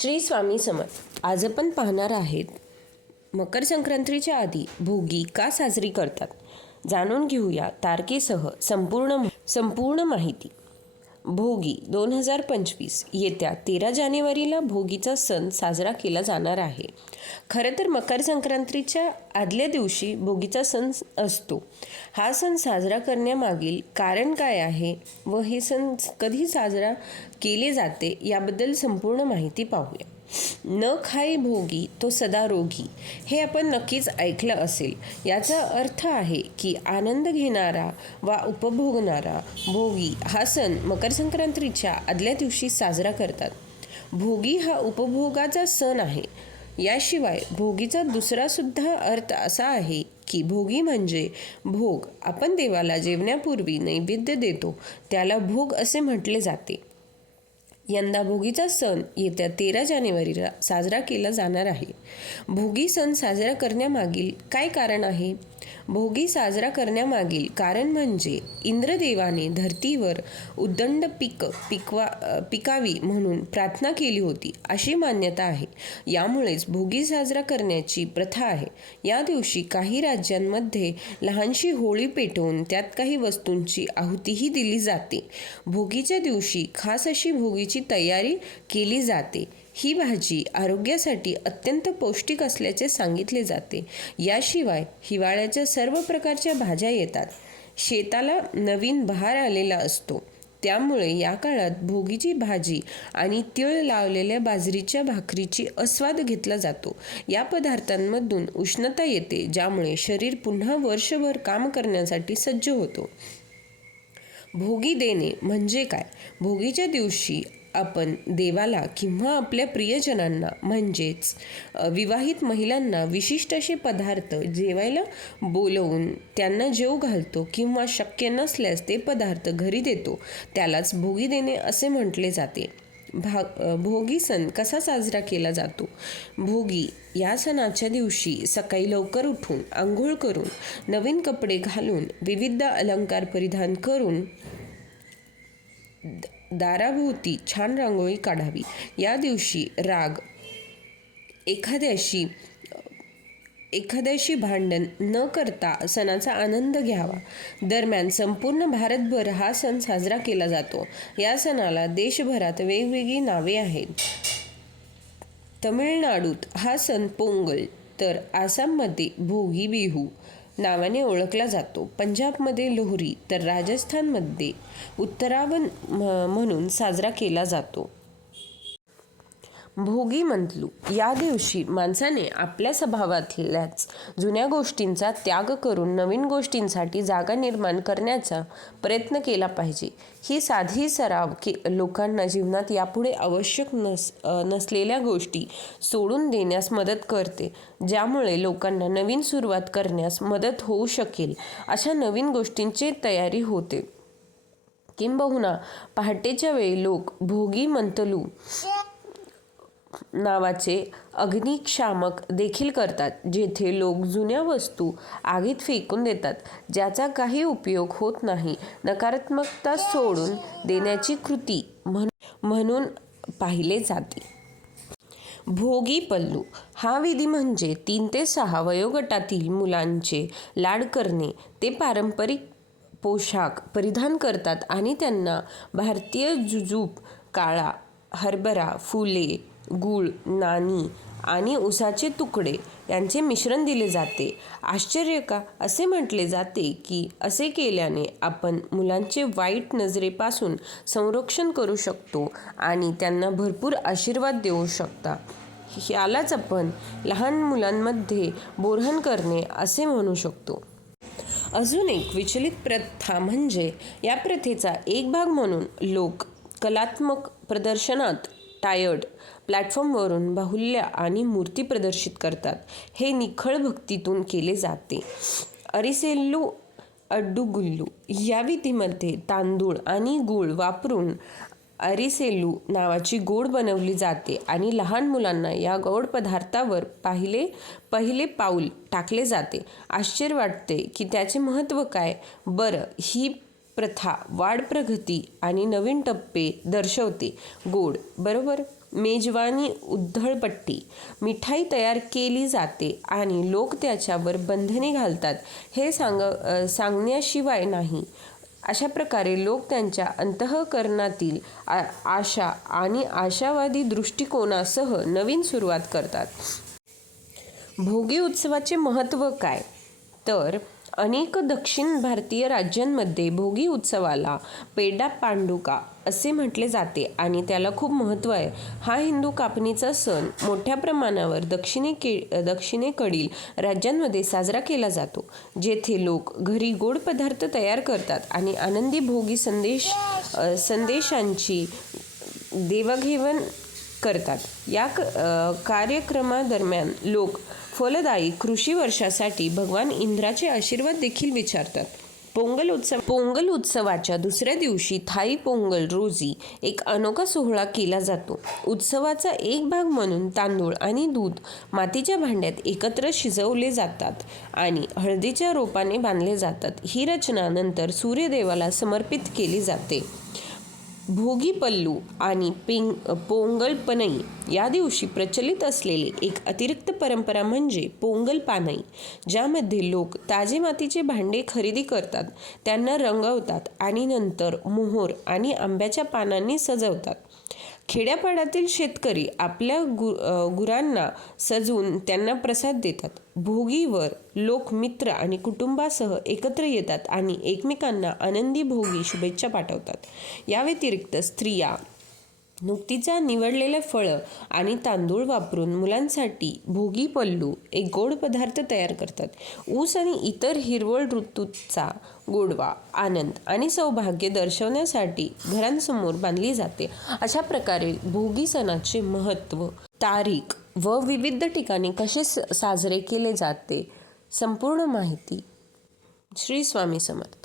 श्री स्वामी समर्थ. आज आपण पाहणार आहेत मकर संक्रांतीच्या आधी भोगी का साजरी करतात? जाणून घेऊया तारखेसह संपूर्ण संपूर्ण माहिती. भोगी दोन हजार पंचवीस येत्या तेरा जानेवारीला भोगीचा सण साजरा केला जाणार आहे. खरं तर मकर संक्रांतीच्या आदल्या दिवशी भोगीचा सण असतो. हा सण साजरा करण्यामागील कारण काय आहे व हे सण कधी साजरा केले जाते याबद्दल संपूर्ण माहिती पाहूया. न खाई भोगी तो सदा रोगी. हे आपण नक्कीच ऐकलं असेल. याचा अर्थ आहे की आनंद घेणारा वा उपभोगणारा भोगी हा सण मकर संक्रांतीच्या आदल्या दिवशी साजरा करतात. भोगी हा उपभोगाचा सण आहे. याशिवाय भोगीचा दुसरा सुद्धा अर्थ असा आहे की भोगी म्हणजे भोग. आपण देवाला जेवण्यापूर्वी नैवेद्य देतो. त्याला भोग असे म्हटले जाते. यंदा भोगीचा सण येत्या तेरा जानेवारीला साजरा केला जाणार आहे. भोगी सण साजरा करण्यामागील काय कारण आहे? भोगी साजरा करण्यामागील कारण म्हणजे इंद्रदेवाने धर्तीवर उद्दंड पीक पिकवा पिकावी म्हणून प्रार्थना केली होती अशी मान्यता आहे. यामुळेच भोगी साजरा करण्याची प्रथा आहे. या दिवशी काही राज्यांमध्ये लहानशी होळी पेटवून त्यात काही वस्तूंची आहुतीही दिली जाते. भोगीच्या दिवशी खास अशी भोगीची तयारी केली जाते. ही भाजी आरोग्यासाठी अत्यंत पौष्टिक असल्याचे सांगितले जाते. याशिवाय हिवाळ्याच्या सर्व प्रकारच्या भाज्या येतात. शेताला नवीन बहार आलेला असतो. त्यामुळे या काळात भोगीची भाजी आणि तिळ लावलेल्या बाजरीच्या भाकरीची आस्वाद घेतला जातो. या पदार्थांमधून उष्णता येते ज्यामुळे शरीर पुन्हा वर्षभर काम करण्यासाठी सज्ज होतो. भोगी देणे म्हणजे काय? भोगीच्या दिवशी आपण देवाला किंवा आपल्या प्रियजनांना म्हणजेच विवाहित महिलांना विशिष्ट असे पदार्थ जेवायला बोलवून त्यांना जेव घालतो किंवा शक्य नसल्यास ते पदार्थ घरी देतो त्यालाच भोगी देणे असे म्हटले जाते. भा भोगी सण कसा साजरा केला जातो? भोगी या सणाच्या दिवशी सकाळी लवकर उठून आंघोळ करून नवीन कपडे घालून विविध अलंकार परिधान करून द- दाराभोवती छान रांगोळी काढावी. या दिवशी राग एखाद्याशी एखाद्याशी भांडण न करता सणाचा आनंद घ्यावा. दरम्यान संपूर्ण भारतभर हा सण साजरा केला जातो. या सणाला देशभरात वेगवेगळी नावे आहेत. तमिळनाडूत हा सण पोंगल तर आसाममध्ये भोगी बिहू नावाने ओळखला जातो. पंजाबमध्ये लोहरी तर राजस्थानमध्ये उत्तरावन म- म्हणून साजरा केला जातो. भोगी म्हंतलू या दिवशी माणसाने आपल्या स्वभावातल्याच जुन्या गोष्टींचा त्याग करून नवीन गोष्टींसाठी जागा निर्माण करण्याचा प्रयत्न केला पाहिजे. ही साधी सराव के लोकांना जीवनात यापुढे आवश्यक नस नसलेल्या गोष्टी सोडून देण्यास मदत करते ज्यामुळे लोकांना नवीन सुरुवात करण्यास मदत होऊ शकेल अशा नवीन गोष्टींची तयारी होते. किंबहुना पहाटेच्या वेळी लोक भोगी मंतलू नावाचे अग्निशामक देखील करतात जेथे लोक जुन्या वस्तू आगीत फेकून देतात ज्याचा काही उपयोग होत नाही नकारात्मकता सोडून देण्याची कृती म्हणून पाहिले जाते. भोगी पल्लू हा विधी म्हणजे तीन ते सहा वयोगटातील मुलांचे लाड करणे ते पारंपरिक पोशाख परिधान करतात आणि त्यांना भारतीय जुजूप काळा हरभरा फुले गूळ नाणी आणि उसाचे तुकडे यांचे मिश्रण दिले जाते. आश्चर्य का? असे म्हटले जाते की असे केल्याने आपण मुलांचे वाईट नजरेपासून संरक्षण करू शकतो आणि त्यांना भरपूर आशीर्वाद देऊ शकता. यालाच आपण लहान मुलांमध्ये बोरहण करणे असे म्हणू शकतो. अजून एक विचलित प्रथा म्हणजे या प्रथेचा एक भाग म्हणून लोक कलात्मक प्रदर्शनात टायर्ड प्लॅटफॉर्मवरून बाहुल्या आणि मूर्ती प्रदर्शित करतात. हे निखळ भक्तीतून केले जाते. अरिसेल्लू अड्डुगुल्लू या विधीमध्ये तांदूळ आणि गूळ वापरून अरिसेलू नावाची गोड बनवली जाते आणि लहान मुलांना या गोड पदार्थावर पाहिले पहिले पाऊल टाकले जाते. आश्चर्य वाटते की त्याचे महत्त्व काय? बरं ही प्रथा वाढ प्रगती आणि नवीन टप्पे दर्शवते. गोड बरोबर? मेजवानी उद्धळपट्टी मिठाई तयार केली जाते आणि लोक त्याच्यावर बंधने घालतात. हे सांग सांगण्याशिवाय नाही. अशा प्रकारे लोक त्यांच्या अंतःकरणातील आशा आणि आशावादी दृष्टिकोनासह नवीन सुरुवात करतात. भोगी उत्सवाचे महत्त्व काय? तर अनेक दक्षिण भारतीय राज्यांमध्ये भोगी उत्सवाला पेडा पांडुका असे म्हटले जाते आणि त्याला खूप महत्त्व आहे. हा हिंदू कापणीचा सण मोठ्या प्रमाणावर दक्षिणेके दक्षिणेकडील राज्यांमध्ये साजरा केला जातो जेथे लोक घरी गोड पदार्थ तयार करतात आणि आनंदी भोगी संदेश संदेशांची देवाघेवण करतात. या क कार्यक्रमादरम्यान लोक फलदायी कृषी वर्षासाठी भगवान इंद्राचे आशीर्वाद देखील विचारतात. पोंगल उत्सव पोंगल उत्सवाच्या दुसऱ्या दिवशी थाई पोंगल रोजी एक अनोखा सोहळा केला जातो. उत्सवाचा एक भाग म्हणून तांदूळ आणि दूध मातीच्या भांड्यात एकत्र शिजवले जातात आणि हळदीच्या रोपाने बांधले जातात. ही रचना नंतर सूर्यदेवाला समर्पित केली जाते. भोगी पल्लू आणि पिंग पोंगल पनई या दिवशी प्रचलित असलेली एक अतिरिक्त परंपरा म्हणजे पोंगल पानई ज्यामध्ये लोक ताजे मातीचे भांडे खरेदी करतात त्यांना रंगवतात आणि नंतर मोहोर आणि आंब्याच्या पानांनी सजवतात. खेड्यापाड्यातील शेतकरी आपल्या गु गुरांना सजवून त्यांना प्रसाद देतात. भोगीवर लोक मित्र आणि कुटुंबासह एकत्र येतात आणि एकमेकांना आनंदी भोगी शुभेच्छा पाठवतात. या व्यतिरिक्त स्त्रिया नुकतीचा निवडलेले फळं आणि तांदूळ वापरून मुलांसाठी भोगी पल्लू एक गोड पदार्थ तयार करतात. ऊस आणि इतर हिरवळ ऋतूचा गोडवा आनंद आणि सौभाग्य दर्शवण्यासाठी घरांसमोर बांधली जाते. अशा प्रकारे भोगी सणाचे महत्त्व तारीख व विविध ठिकाणी कसे स- साजरे केले जाते संपूर्ण माहिती श्री स्वामी समर्थ.